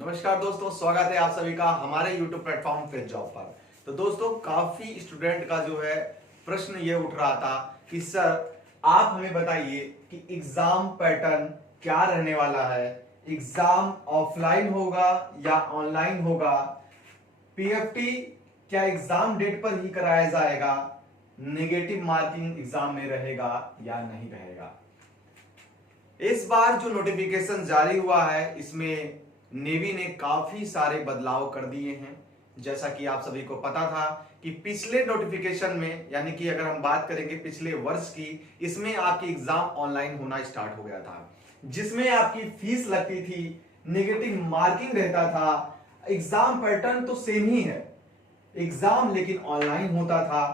नमस्कार दोस्तों, स्वागत है आप सभी का हमारे YouTube प्लेटफॉर्म पे जॉब पर। तो दोस्तों, काफी स्टूडेंट का जो है प्रश्न ये उठ रहा था कि सर आप हमें बताइए कि एग्जाम पैटर्न क्या रहने वाला है। एग्जाम ऑफलाइन होगा या ऑनलाइन होगा। पीएफटी क्या एग्जाम डेट पर ही कराया जाएगा। नेगेटिव मार्किंग एग्जाम में रहेगा या नहीं रहेगा। इस बार जो नोटिफिकेशन जारी हुआ है इसमें नेवी ने काफी सारे बदलाव कर दिए हैं। जैसा कि आप सभी को पता था कि पिछले नोटिफिकेशन में, यानी कि अगर हम बात करेंगे पिछले वर्ष की, इसमें आपकी एग्जाम ऑनलाइन होना स्टार्ट हो गया था, जिसमें आपकी फीस लगती थी, नेगेटिव मार्किंग रहता था। एग्जाम पैटर्न तो सेम ही है, एग्जाम लेकिन ऑनलाइन होता था।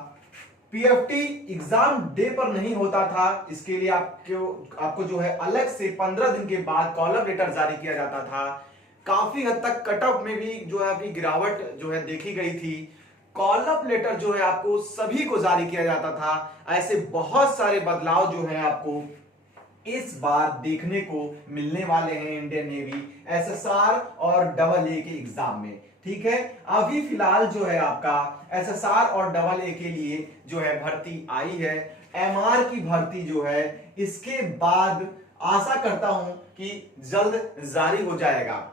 पीएफटी एग्जाम डे पर नहीं होता था, इसके लिए आपको जो है अलग से 15 दिन के बाद कॉल अप लेटर जारी किया जाता था। काफी हद तक कट ऑफ में भी जो है आपकी गिरावट जो है देखी गई थी। कॉल अप लेटर जो है आपको सभी को जारी किया जाता था। ऐसे बहुत सारे बदलाव जो है आपको इस बार देखने को मिलने वाले हैं इंडियन नेवी एसएसआर और डबल ए के एग्जाम में। ठीक है, अभी फिलहाल जो है आपका एसएसआर और डबल ए के लिए जो है भर्ती आई है। एमआर की भर्ती जो है इसके बाद आशा करता हूं कि जल्द जारी हो जाएगा।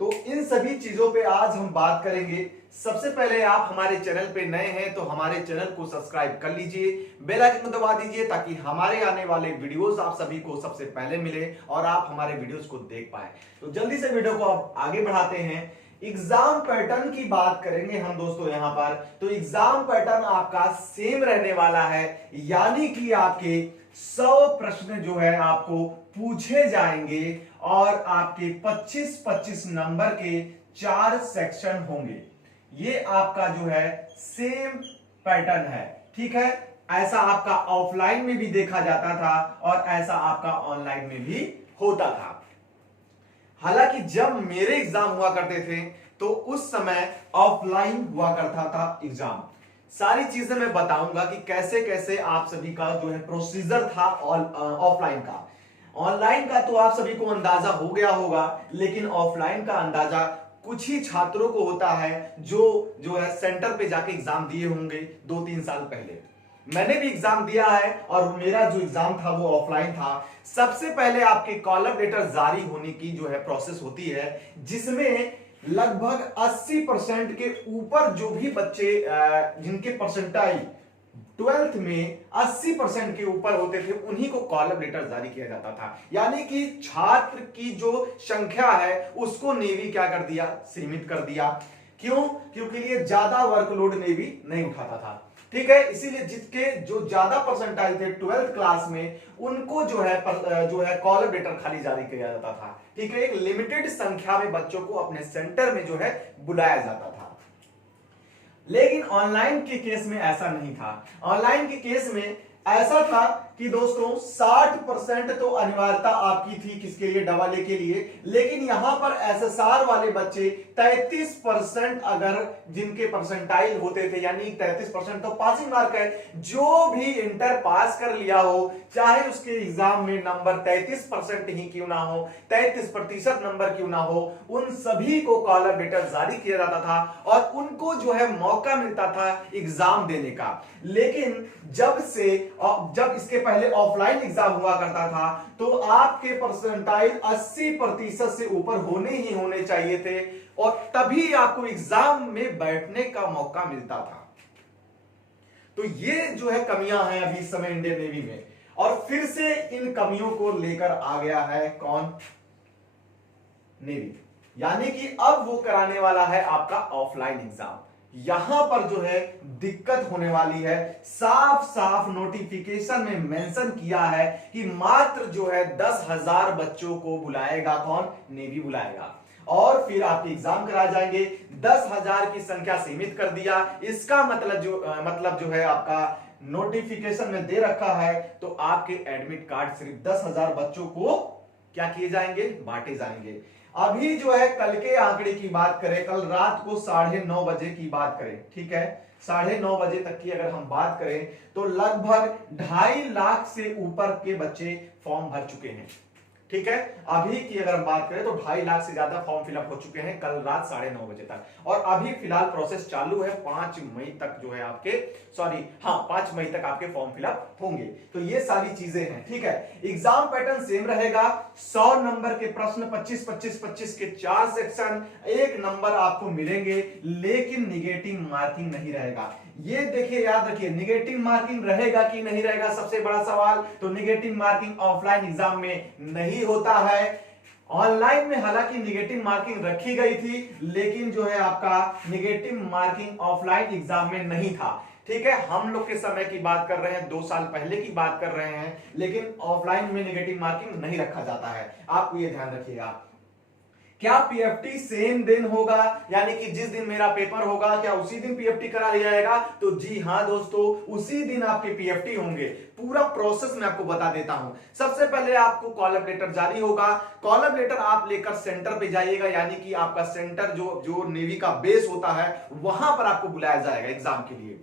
तो इन सभी चीजों पे आज हम बात करेंगे। सबसे पहले आप हमारे चैनल पे नए हैं तो हमारे चैनल को सब्सक्राइब कर लीजिए, बेल आइकन को दबा दीजिए ताकि हमारे आने वाले वीडियोस आप सभी को सबसे पहले मिले और आप हमारे वीडियोस को देख पाए। तो जल्दी से वीडियो को आप आगे बढ़ाते हैं। एग्जाम पैटर्न की बात करेंगे हम दोस्तों यहां पर। तो एग्जाम पैटर्न आपका सेम रहने वाला है, यानी कि आपके 100 प्रश्न जो है आपको पूछे जाएंगे और आपके 25-25 नंबर के 4 सेक्शन होंगे। ये आपका जो है सेम पैटर्न है। ठीक है, ऐसा आपका ऑफलाइन में भी देखा जाता था और ऐसा आपका ऑनलाइन में भी होता था। हालांकि जब मेरे एग्जाम हुआ करते थे तो उस समय ऑफलाइन हुआ करता था एग्जाम। सारी चीजें मैं बताऊंगा कि कैसे कैसे आप सभी का जो है प्रोसीजर था ऑफलाइन का। ऑनलाइन का तो आप सभी को अंदाजा हो गया होगा, लेकिन ऑफलाइन का अंदाजा कुछ ही छात्रों को होता है जो है सेंटर पे जाके एग्जाम दिए होंगे 2-3 साल पहले। मैंने भी एग्जाम दिया है और मेरा जो एग्जाम था वो ऑफलाइन था। सबसे पहले आपके कॉल अप लेटर जारी होने की जो है प्रोसेस होती है, जिसमें लगभग 80% के ऊपर जो भी बच्चे जिनके परसेंटाइल 12th में 80% के ऊपर होते थे उन्हीं को कॉल अप लेटर जारी किया जाता था। यानी कि छात्र की जो संख्या है उसको नेवी क्या कर दिया, सीमित कर दिया। क्यों? क्योंकि ये ज्यादा वर्कलोड नेवी नहीं उठाता था। ठीक है, इसीलिए जिसके जो ज्यादा परसेंटाइल थे 12th क्लास में उनको जो है कॉल अप लेटर खाली जारी किया जाता था। ठीक है, एक लिमिटेड संख्या में बच्चों को अपने सेंटर में जो है बुलाया जाता था। लेकिन ऑनलाइन के केस में ऐसा नहीं था। ऑनलाइन के केस में ऐसा था कि दोस्तों 60% तो अनिवार्यता आपकी थी, किसके लिए, डबल ए के लिए। लेकिन यहां पर एसएसआर वाले बच्चे 33% अगर जिनके परसेंटाइल होते थे, यानी 33% तो पासिंग मार्क है। जो भी इंटर पास कर लिया हो, चाहे उसके एग्जाम में नंबर 33% ही क्यों ना हो, 33% नंबर क्यों ना हो, उन सभी को कॉल अप लेटर जारी किया जाता था और उनको जो है मौका मिलता था एग्जाम देने का। लेकिन जब इसके पहले ऑफलाइन एग्जाम हुआ करता था तो आपके परसेंटाइल 80% से ऊपर होने ही होने चाहिए थे और तभी आपको एग्जाम में बैठने का मौका मिलता था। तो ये जो है कमियां हैं अभी इस समय इंडियन नेवी में, और फिर से इन कमियों को लेकर आ गया है कौन, नेवी। यानी कि अब वो कराने वाला है आपका ऑफलाइन एग्जाम। यहां पर जो है दिक्कत होने वाली है। साफ साफ नोटिफिकेशन में मेंशन किया है कि मात्र जो है 10,000 बच्चों को बुलाएगा कौन, नेवी बुलाएगा और फिर आपके एग्जाम कराए जाएंगे। 10,000 की संख्या सीमित कर दिया। इसका मतलब जो है आपका नोटिफिकेशन में दे रखा है तो आपके एडमिट कार्ड सिर्फ 10,000 बच्चों को क्या किए जाएंगे, बांटे जाएंगे। अभी जो है कल के आंकड़े की बात करें, कल रात को 9:30 बजे की बात करें, ठीक है, 9:30 बजे तक की अगर हम बात करें तो लगभग 2.5 लाख से ऊपर के बच्चे फॉर्म भर चुके हैं। ठीक है। अभी की अगर हम बात करें तो 2.5 लाख से ज्यादा फॉर्म फिलअप हो चुके हैं कल रात 9:30 बजे तक, और अभी फिलहाल प्रोसेस चालू है। 5 मई तक जो है आपके 5 मई तक आपके फॉर्म फिलअप होंगे। तो ये सारी चीजें हैं, ठीक है। एग्जाम पैटर्न सेम रहेगा। 100 नंबर के प्रश्न 25 25 25 के 4 सेक्शन, 1 नंबर आपको मिलेंगे, लेकिन निगेटिव मार्किंग नहीं रहेगा। ये देखिए, याद रखिए, निगेटिव मार्किंग रहेगा कि नहीं रहेगा, सबसे बड़ा सवाल। तो निगेटिव मार्किंग ऑफलाइन एग्जाम में नहीं होता है। ऑनलाइन में हालांकि निगेटिव मार्किंग रखी गई थी, लेकिन जो है आपका निगेटिव मार्किंग ऑफलाइन एग्जाम में नहीं था, ठीक है। हम लोग के समय की बात कर रहे हैं, 2 साल पहले की बात कर रहे हैं, लेकिन ऑफलाइन में निगेटिव मार्किंग नहीं रखा जाता है। आपको ये ध्यान रखिएगा। क्या पीएफटी सेम दिन होगा, यानी कि जिस दिन मेरा पेपर होगा क्या उसी दिन पीएफटी करा लिया जाएगा? तो जी हां दोस्तों, उसी दिन आपके पीएफटी होंगे। पूरा प्रोसेस मैं आपको बता देता हूं। सबसे पहले आपको कॉलम लेटर जारी होगा। कॉलम लेटर आप लेकर सेंटर पे जाइएगा, यानी कि आपका सेंटर जो नेवी का बेस होता है वहां पर आपको बुलाया जाएगा एग्जाम के लिए।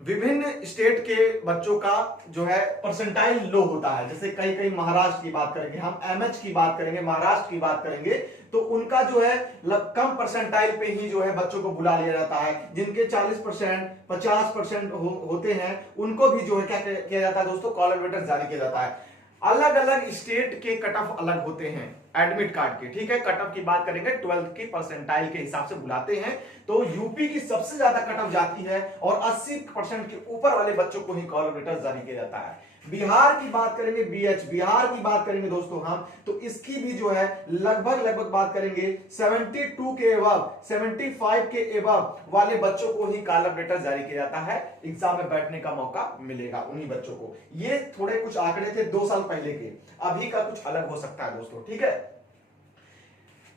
विभिन्न स्टेट के बच्चों का जो है परसेंटाइल लो होता है, जैसे कई कई महाराष्ट्र की बात करेंगे, हम एमएच की बात करेंगे, महाराष्ट्र की बात करेंगे, तो उनका जो है कम परसेंटाइल पे ही जो है बच्चों को बुला लिया जाता है। जिनके 40% 50% होते हैं उनको भी जो है क्या किया जाता है दोस्तों, कॉलम लेटर जारी किया जाता है। अलग अलग स्टेट के कट ऑफ अलग होते हैं एडमिट कार्ड के, ठीक है। कट ऑफ की बात करेंगे 12th की परसेंटाइल के हिसाब से बुलाते हैं। तो यूपी की सबसे ज्यादा कट ऑफ जाती है और 80% के ऊपर वाले बच्चों को ही कॉलम लेटर जारी किया जाता है। बिहार की बात करेंगे, बीएच बिहार की बात करेंगे दोस्तों हम, तो इसकी भी जो है लगभग बात करेंगे 72 के एबव 75 के एबव वाले बच्चों को ही कॉलम लेटर जारी किया जाता है। एग्जाम में बैठने का मौका मिलेगा उन्हीं बच्चों को। ये थोड़े कुछ आंकड़े थे 2 साल पहले के, अभी का कुछ अलग हो सकता है दोस्तों, ठीक है।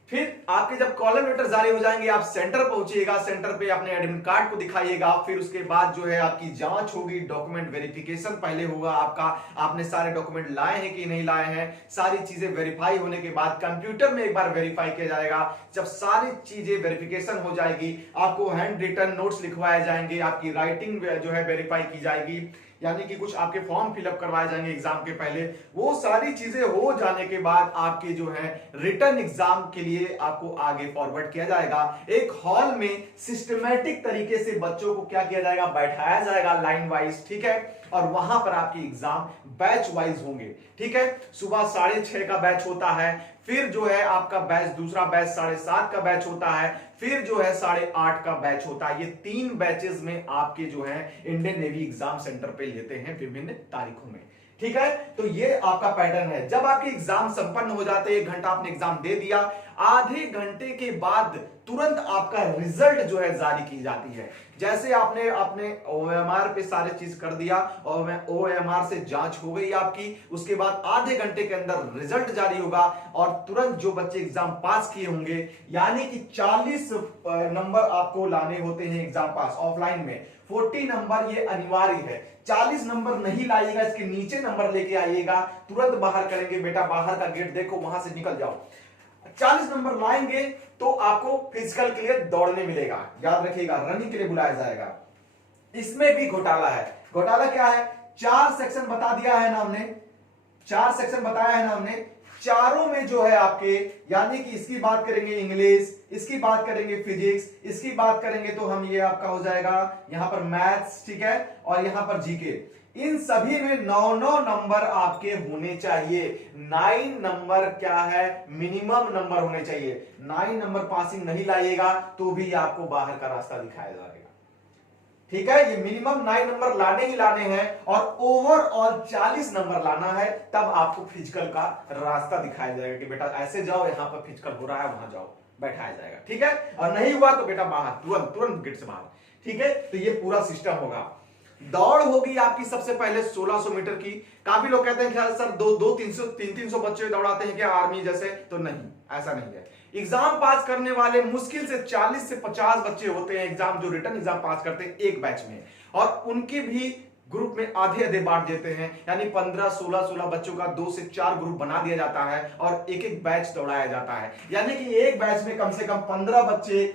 फिर आपके जब कॉलम लेटर जारी हो जाएंगे, आप सेंटर पहुंचिएगा, सेंटर पे अपने एडमिट कार्ड को दिखाइएगा। फिर उसके बाद जो है आपकी जांच होगी, डॉक्यूमेंट वेरिफिकेशन पहले होगा आपका, आपने सारे डॉक्यूमेंट लाए हैं कि नहीं लाए हैं। सारी चीजें वेरीफाई होने के बाद कंप्यूटर में एक बार वेरीफाई किया जाएगा। जब सारी चीजें वेरिफिकेशन हो जाएगी, आपको हैंड रिटन नोट्स लिखवाए जाएंगे, आपकी राइटिंग जो है वेरीफाई की जाएगी, यानी कि कुछ आपके फॉर्म फिलअप करवाए जाएंगे एग्जाम के पहले। वो सारी चीजें हो जाने के बाद आपके जो है रिटर्न एग्जाम के लिए आपको आगे फॉरवर्ड किया जाएगा। एक हॉल में सिस्टमैटिक तरीके से बच्चों को क्या किया जाएगा, बैठाया जाएगा लाइन वाइज, ठीक है। और वहां पर आपकी एग्जाम बैच वाइज होंगे, ठीक है। सुबह 6:30 का बैच होता है, फिर जो है आपका बैच दूसरा बैच 7:30 का बैच होता है, फिर जो है 8:30 का बैच होता है। ये 3 बैचेस में आपके जो है इंडियन नेवी एग्जाम सेंटर पे लेते हैं विभिन्न तारीखों में, ठीक है। तो ये आपका पैटर्न है। जब आपके एग्जाम संपन्न हो जाते हैं, 1 घंटा आपने एग्जाम दे दिया, आधे घंटे के बाद तुरंत आपका रिजल्ट जो है जारी की जाती है। जैसे आपने अपने ओएमआर पे सारे चीज कर दिया और ओएमआर से जांच हो गई आपकी, उसके बाद आधे घंटे के अंदर रिजल्ट जारी होगा और तुरंत जो बच्चे एग्जाम पास किए होंगे, यानी कि 40 नंबर आपको लाने होते हैं एग्जाम पास। ऑफलाइन में 40 नंबर ये अनिवार्य है। 40 नंबर नहीं लाइएगा, इसके नीचे नंबर लेके आइएगा, तुरंत बाहर करेंगे, बेटा बाहर का गेट देखो, वहां से निकल जाओ। 40 नंबर लाएंगे तो आपको फिजिकल के लिए दौड़ने मिलेगा, याद रखिएगा, रनिंग के लिए बुलाया जाएगा। इसमें भी घोटाला है। घोटाला क्या है? 4 सेक्शन बता दिया है ना हमने, 4 सेक्शन बताया है ना हमने, चारों में जो है आपके, यानी कि इसकी बात करेंगे इंग्लिश, इसकी बात करेंगे फिजिक्स, इसकी बात करेंगे तो हम ये आपका हो जाएगा यहां पर मैथ्स, ठीक है, और यहां पर जीके। इन सभी में 9-9 नंबर आपके होने चाहिए। 9 नंबर क्या है, मिनिमम नंबर होने चाहिए। 9 नंबर पासिंग नहीं लाइएगा तो भी आपको बाहर का रास्ता दिखाया जाएगा, ठीक है। ये मिनिमम 9 नंबर लाने ही लाने हैं और ओवरऑल 40 नंबर लाना है, तब आपको फिजिकल का रास्ता दिखाया जाएगा कि बेटा ऐसे जाओ, यहां पर फिजिकल हो रहा है, वहां जाओ, बैठाया जाएगा, ठीक है। और नहीं हुआ तो बेटा बाहर, तुरंत तुरंत गेट से बाहर, ठीक है। तो ये पूरा सिस्टम होगा। दौड़ होगी आपकी सबसे पहले 1600 मीटर की। काफी लोग कहते हैं कि सर 200-300 बच्चे दौड़ाते हैं क्या आर्मी जैसे, तो नहीं, ऐसा नहीं है। एग्जाम पास करने वाले मुश्किल से 40 से 50 बच्चे होते हैं एग्जाम, जो रिटर्न एग्जाम पास करते हैं एक बैच में, और उनके भी ग्रुप में आधे आधे बांट देते हैं, यानी 15-16 बच्चों का 2 से 4 ग्रुप बना दिया जाता है और एक एक बैच दौड़ाया जाता है। यानी कि एक बैच में कम से कम 15 बच्चे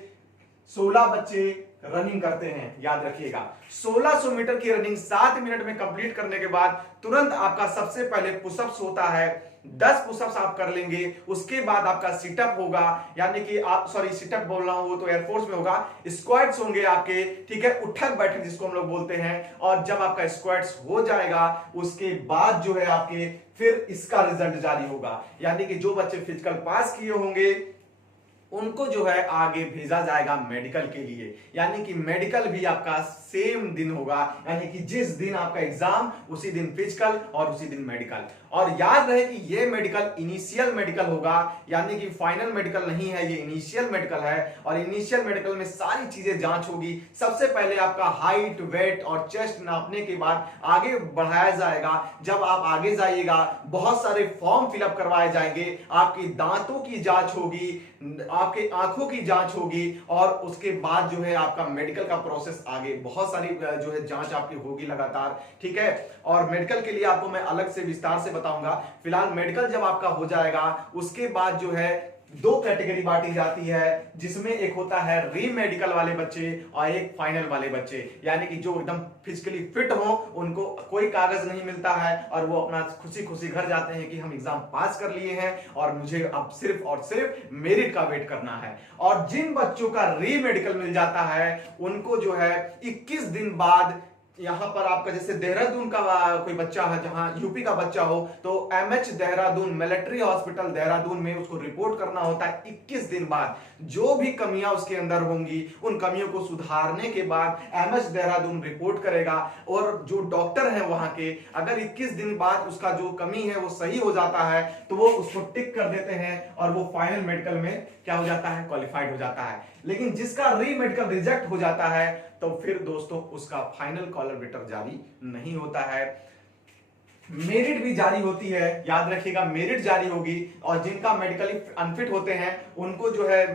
16 बच्चे रनिंग करते हैं, याद रखिएगा 1600 मीटर की रनिंग 7 मिनट में कंप्लीट करने के बाद तुरंत आपका सबसे पहले पुशअप्स होता है, 10 पुशअप्स आप कर लेंगे। उसके बाद आपका सिटअप होगा, यानी कि आप सॉरी सिटअप बोल रहा हूं वो तो एयरफोर्स में होगा। स्क्वाट्स होंगे आपके, ठीक है, उठक बैठक जिसको हम लोग बोलते हैं। और जब आपका स्क्वाट्स हो जाएगा उसके बाद जो है आपके फिर इसका रिजल्ट जारी होगा, यानी कि जो बच्चे फिजिकल पास किए होंगे उनको जो है आगे भेजा जाएगा मेडिकल के लिए, यानी कि मेडिकल भी आपका सेम दिन होगा, यानी कि जिस दिन आपका एग्जाम उसी दिन फिजिकल और उसी दिन मेडिकल। और याद रहे कि ये मेडिकल इनिशियल मेडिकल होगा, यानी कि फाइनल मेडिकल नहीं है, ये इनिशियल मेडिकल है। और इनिशियल मेडिकल में सारी चीजें जांच होगी। सबसे पहले आपका हाइट, वेट और चेस्ट नापने के बाद आगे बढ़ाया जाएगा। जब आप आगे जाइएगा बहुत सारे फॉर्म फिलअप करवाए जाएंगे, आपकी दांतों की जांच होगी, आपके आंखों की जांच होगी, और उसके बाद जो है आपका मेडिकल का प्रोसेस आगे बहुत सारी जो है जांच आपकी होगी लगातार, ठीक है। और मेडिकल के लिए आपको मैं अलग से विस्तार से बताऊंगा। फिलहाल मेडिकल जब आपका हो जाएगा उसके बाद जो है 2 कैटेगरी बांटी जाती है, जिसमें एक होता है री मेडिकल वाले बच्चे और एक फाइनल वाले बच्चे, यानी कि जो एकदम फिजिकली फिट हो, उनको कोई कागज नहीं मिलता है और वो अपना खुशी खुशी घर जाते हैं कि हम एग्जाम पास कर लिए हैं और मुझे अब सिर्फ और सिर्फ मेरिट का वेट करना है। और जिन बच्चों का री मेडिकल मिल जाता है उनको जो है 21 दिन बाद, यहां पर आपका जैसे देहरादून का कोई बच्चा है, जहां यूपी का बच्चा हो, तो MH Dehradun military hospital Dehradun में उसको रिपोर्ट करना होता है 21 दिन बाद। जो भी कमियां उसके अंदर होंगी उन कमियों को सुधारने के बाद एमएच देहरादून रिपोर्ट करेगा, और जो डॉक्टर हैं वहां के, अगर 21 दिन बाद उसका जो कमी है वो सही हो जाता है तो वो उसको टिक कर देते हैं और वो फाइनल मेडिकल में क्या हो जाता है, क्वालिफाइड हो जाता है। लेकिन जिसका री मेडिकल रिजेक्ट हो जाता है तो फिर दोस्तों उसका फाइनल कॉलर लेटर जारी नहीं होता है। मेरिट भी जारी होती है, याद रखिएगा मेरिट जारी होगी। और जिनका मेडिकली अनफिट होते हैं उनको जो है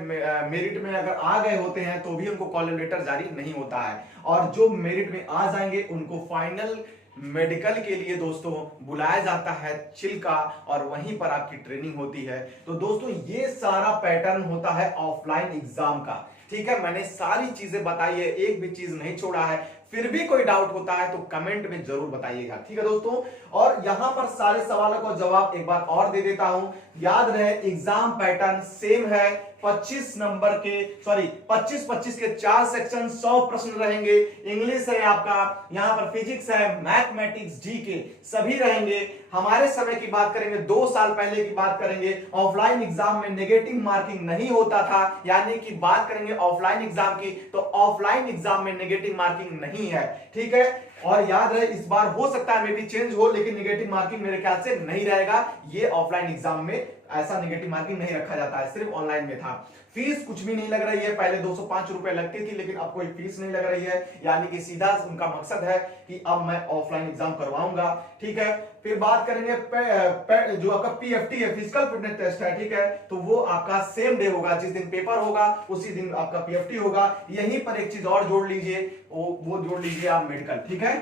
मेरिट में अगर आ गए होते हैं तो भी उनको कॉलर लेटर जारी नहीं होता है। और जो मेरिट में आ जाएंगे उनको फाइनल मेडिकल के लिए दोस्तों बुलाया जाता है चिल्का, और वहीं पर आपकी ट्रेनिंग होती है। तो दोस्तों ये सारा पैटर्न होता है ऑफलाइन एग्जाम का, ठीक है। मैंने सारी चीजें बताई है, एक भी चीज नहीं छोड़ा है। फिर भी कोई डाउट होता है तो कमेंट में जरूर बताइएगा, ठीक है दोस्तों। और यहां पर सारे सवालों का जवाब एक बार और दे देता हूं। याद रहे एग्जाम पैटर्न सेम है, 25 नंबर के 25 के 4 सेक्शन, 100 प्रश्न रहेंगे। इंग्लिश है आपका, यहां पर फिजिक्स है, मैथमेटिक्स, जीके सभी रहेंगे। हमारे समय की बात करेंगे, 2 साल पहले की बात करेंगे, ऑफलाइन एग्जाम में नेगेटिव मार्किंग नहीं होता था, यानी कि बात करेंगे ऑफलाइन एग्जाम की तो ऑफलाइन एग्जाम में नेगेटिव मार्किंग नहीं है, ठीक है। और याद रहे इस बार हो सकता है मे भी चेंज हो, लेकिन नेगेटिव मार्किंग मेरे ख्याल से नहीं रहेगा। ये ऑफलाइन एग्जाम में ऐसा नेगेटिव मार्किंग नहीं रखा जाता है, सिर्फ ऑनलाइन में था। फीस कुछ भी नहीं लग रही है, पहले 205 रुपए लगती थी, लेकिन अब कोई फीस नहीं लग रही है, यानी कि सीधा उनका मकसद है कि अब मैं ऑफलाइन एग्जाम करवाऊंगा, ठीक है। फिर बात करेंगे जो आपका पीएफटी है, फिजिकल फिटनेस टेस्ट है, ठीक है, तो वो आपका सेम डे होगा, जिस दिन पेपर होगा उसी दिन आपका पीएफटी होगा। यहीं पर एक चीज और जोड़ लीजिए, वो जोड़ लीजिए आप मेडिकल, ठीक है।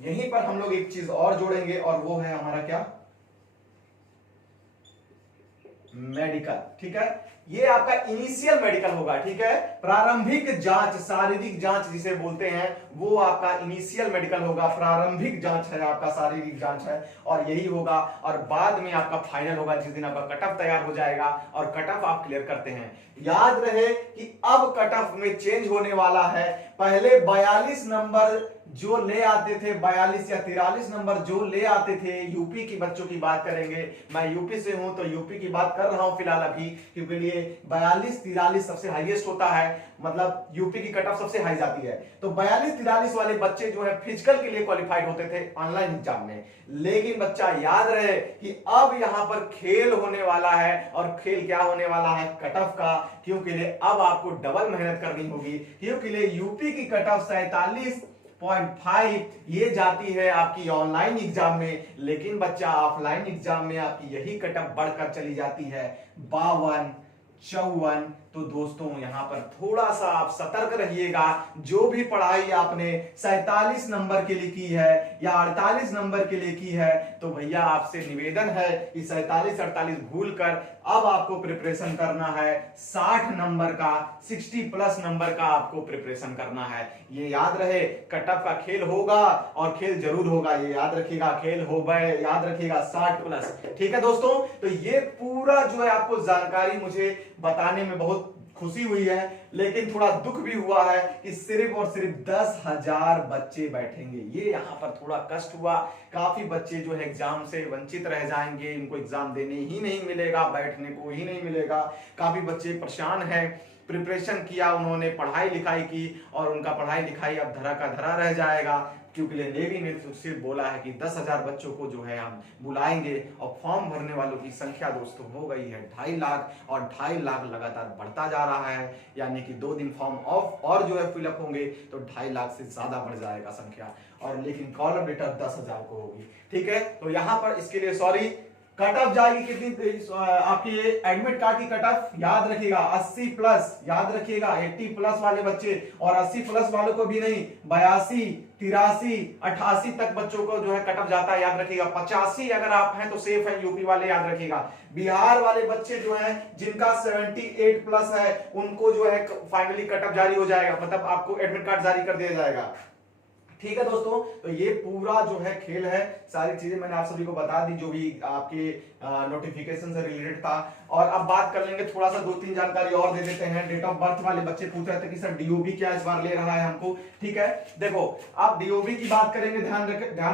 यहीं पर हम लोग एक चीज और जोड़ेंगे और वो है हमारा क्या, मेडिकल, ठीक है। ये आपका इनिशियल मेडिकल होगा, ठीक है। प्रारंभिक जांच, शारीरिक जांच जिसे बोलते हैं, वो आपका इनिशियल मेडिकल होगा। प्रारंभिक जांच है आपका, शारीरिक जांच है, और यही होगा। और बाद में आपका फाइनल होगा, जिस दिन आपका कट ऑफ तैयार हो जाएगा और कट ऑफ आप क्लियर करते हैं। याद रहे कि अब कट ऑफ में चेंज होने वाला है। पहले 42 नंबर जो ले आते थे, 42 या 43 नंबर जो ले आते थे, यूपी की बच्चों की बात करेंगे, मैं यूपी से हूं तो यूपी की बात कर रहा हूं फिलहाल अभी, क्योंकि लिए 42-43 सबसे हाईएस्ट होता है, मतलब यूपी की कट ऑफ सबसे हाई जाती है। तो 42-43 वाले बच्चे जो है फिजिकल के लिए क्वालिफाइड होते थे ऑनलाइन एग्जाम में। लेकिन बच्चा याद रहे कि अब यहां पर खेल होने वाला है, और खेल क्या होने वाला है, कट ऑफ का। क्योंकि अब आपको डबल मेहनत करनी होगी, क्योंकि यूपी की कट ऑफ 47.5 ये जाती है आपकी ऑनलाइन एग्जाम में, लेकिन बच्चा ऑफलाइन एग्जाम में आपकी यही कट ऑफ बढ़कर चली जाती है 52, 54। तो दोस्तों यहां पर थोड़ा सा आप सतर्क रहिएगा। जो भी पढ़ाई आपने 47 नंबर के लिए की है या 48 नंबर के लिए की है, तो भैया आपसे निवेदन है कि 47 48 भूल कर अब आपको प्रिपरेशन करना है 60 नंबर का, 60 प्लस नंबर का आपको प्रिपरेशन करना है। ये याद रहे, कट ऑफ का खेल होगा और खेल जरूर होगा, ये याद रखिएगा, खेल होगा, याद रखिएगा 60 प्लस। ठीक है दोस्तों, तो ये पूरा जो है आपको जानकारी मुझे बताने में बहुत खुशी हुई है, लेकिन थोड़ा दुख भी हुआ है कि सिर्फ और सिर्फ 10,000 बच्चे बैठेंगे। ये यहां पर थोड़ा कष्ट हुआ। काफी बच्चे जो है एग्जाम से वंचित रह जाएंगे, इनको एग्जाम देने ही नहीं मिलेगा, बैठने को ही नहीं मिलेगा। काफी बच्चे परेशान हैं, प्रिपरेशन किया उन्होंने, पढ़ाई लिखाई की और उनका पढ़ाई लिखाई अब धरा का धरा रह जाएगा, क्योंकि नेवी ने सिर्फ बोला है कि 10,000 बच्चों को जो है हम बुलाएंगे और फॉर्म भरने वालों की संख्या दोस्तों हो गई है 2.5 लाख और 2.5 लाख लगातार बढ़ता जा रहा है। यानी कि 2 दिन फॉर्म ऑफ और जो है फिलअप होंगे तो 2.5 लाख से ज्यादा बढ़ जाएगा संख्या, और लेकिन कॉलम लेटर 10,000 को होगी। ठीक है, तो यहां पर इसके लिए सॉरी, कट ऑफ जाएगी कितनी आपकी एडमिट कार्ड की कट ऑफ याद रखिएगा 80 प्लस, याद रखिएगा 80 प्लस वाले बच्चे, और 80 प्लस वालों को भी नहीं, 82 83 88 तक बच्चों को जो है कट ऑफ जाता है, याद रखिएगा। 85 अगर आप हैं तो सेफ है, यूपी वाले याद रखिएगा। बिहार वाले बच्चे जो हैं जिनका 78 प्लस है उनको जो है फाइनली कट ऑफ जारी हो जाएगा, मतलब आपको एडमिट कार्ड जारी कर दिया जाएगा। ठीक है दोस्तों, तो ये पूरा जो है खेल है, सारी चीजें मैंने आप सभी को बता दी जो भी आपके नोटिफिकेशन से रिलेटेड था। और अब बात कर लेंगे, थोड़ा सा 2-3 जानकारी और दे देते हैं। डेट ऑफ बर्थ वाले बच्चे पूछ रहे थे कि सर डीओबी क्या इस बार ले रहा है हमको। ठीक है, देखो आप डीओबी की बात करेंगे, ध्यान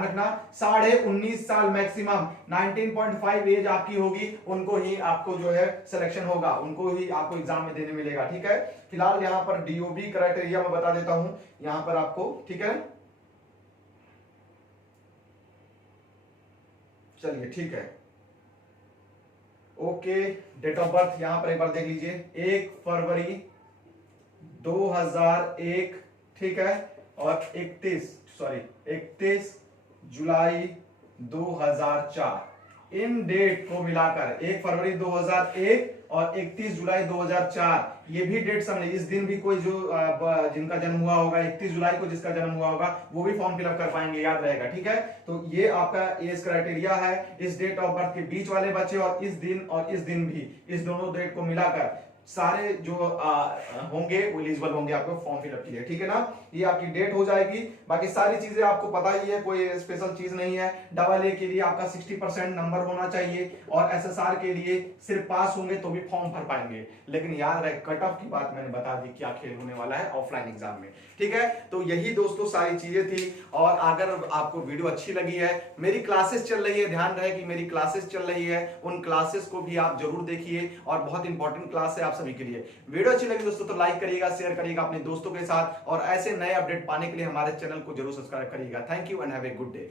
रखना 19.5 साल मैक्सिमम 19.5 एज आपकी होगी, उनको ही आपको जो है सिलेक्शन होगा, उनको ही आपको एग्जाम में देने मिलेगा। ठीक है, फिलहाल यहाँ पर डीओबी क्राइटेरिया मैं बता देता हूं यहाँ पर आपको। ठीक है, चलिए ठीक है, ओके। डेट ऑफ बर्थ यहां पर एक बार देख लीजिए, 1 फरवरी 2001, ठीक है, और 31 जुलाई 2004। इन डेट को मिलाकर 1 फरवरी 2001 और 31 जुलाई 2004, ये भी डेट समझ, इस दिन भी कोई जो जिनका जन्म हुआ होगा 31 जुलाई को जिसका जन्म हुआ होगा वो भी फॉर्म फिलअप कर पाएंगे, याद रहेगा। ठीक है, तो ये आपका एज क्राइटेरिया है इस डेट ऑफ बर्थ के बीच वाले बच्चे, और इस दिन भी, इस दोनों डेट को मिलाकर सारे जो होंगे वो एलिजिबल होंगे आपको फॉर्म फिलअप के लिए। ठीक है ना, ये आपकी डेट हो जाएगी। बाकी सारी चीजें आपको पता ही है, कोई स्पेशल चीज नहीं है। AA के लिए आपका 60% नंबर होना चाहिए, और SSR के लिए सिर्फ पास होंगे तो भी फॉर्म भर पाएंगे। लेकिन याद रहे, कट ऑफ की बात मैंने बता दी, क्या खेल होने वाला है ऑफलाइन एग्जाम में। ठीक है, तो यही दोस्तों सारी चीजें थी। और अगर आपको वीडियो अच्छी लगी है, मेरी क्लासेस चल रही है, ध्यान रहे कि मेरी क्लासेस चल रही है, उन क्लासेस को भी आप जरूर देखिए, और बहुत इंपॉर्टेंट क्लास है आप सभी के लिए। वीडियो अच्छी लगी दोस्तों तो लाइक करिएगा, शेयर करिएगा अपने दोस्तों के साथ, और ऐसे नए अपडेट पाने के लिए हमारे चैनल को जरूर सब्सक्राइब करिएगा। Thank you and have a good day.